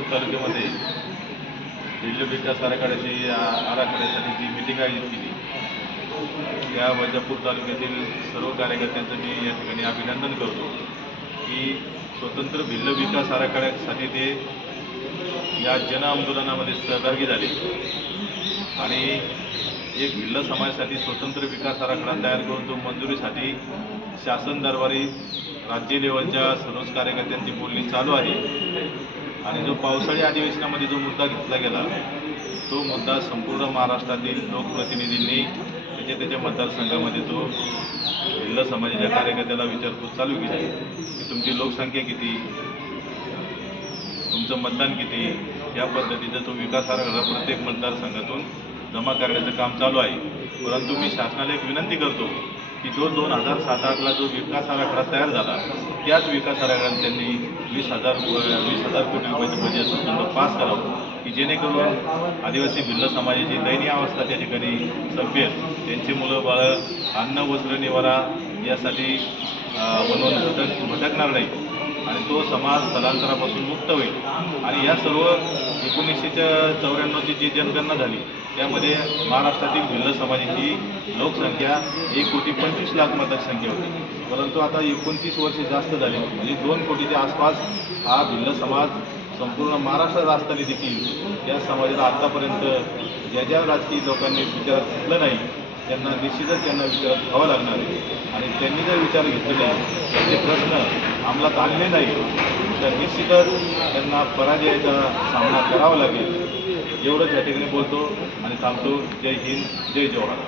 वैजापूर तालुक्यामध्ये भिल्ल विकास आराखड्यासाठी जी मिटिंग आयोजित केली त्या वैजापूर तालुक्यातील सर्व कार्यकर्त्यांचं मी या ठिकाणी अभिनंदन करतो की स्वतंत्र भिल्ल विकास आराखड्यासाठी ते या जन आंदोलनामध्ये सहभागी झाले आणि एक भिल्ल समाजासाठी स्वतंत्र विकास आराखडा तयार करून तो मंजुरीसाठी शासन दरबारी राज्य लेवलच्या सर्वच कार्यकर्त्यांची बोलणी चालू आहे आणि जो पावसाळी अधिवेशनामध्ये जो मुद्दा घेतला गेला तो मुद्दा संपूर्ण महाराष्ट्रातील लोकप्रतिनिधींनी त्याच्या मतदारसंघामध्ये तो भिल्ल समाजाच्या कार्यकर्त्याला विचारपूस चालू केली की तुमची लोकसंख्या किती, तुमचं मतदान किती, या पद्धतीचा तो विकास आराखडा प्रत्येक मतदारसंघातून जमा करण्याचं काम चालू आहे। परंतु मी शासनाला एक विनंती करतो की जो 2007-8ला जो विकास आराखडा तयार झाला त्याच विकास आराखड्यात त्यांनी 20,000 कोटी रुपयाचं बजेट स्वतंत्र पास करावं की जेणेकरून आदिवासी भिल्ल समाजाची दयनीय अवस्था त्या ठिकाणी संपेल, त्यांची मुलं बाळं अन्न वस्त्र निवारा यासाठी म्हणून भटकणार नाही आणि तो समाज स्थलांतरापासून मुक्त होईल। आणि या सर्व 1994ची जी जनगणना झाली त्यामध्ये महाराष्ट्रातील भिल्ल समाजाची लोकसंख्या 1,25,00,000 मतदारसंख्या होती, परंतु आता 29 वर्षे जास्त झाली म्हणजे 2 कोटीच्या आसपास हा भिल्ल समाज संपूर्ण महाराष्ट्रात असताना देखील या समाजाला आत्तापर्यंत ज्या राजकीय लोकांनी विचारात घेतलं नाही त्यांना निश्चितच त्यांना विचारात घ्यावं लागणार आहे आणि त्यांनी जर विचार घेतले नाही त्यांचे प्रश्न अंमलात आणले नाही तर निश्चितच त्यांना पराजयाचा सामना करावा लागेल। एवढंच या ठिकाणी बोलतो आणि थांबतो। जय हिंद, जय जवाहर।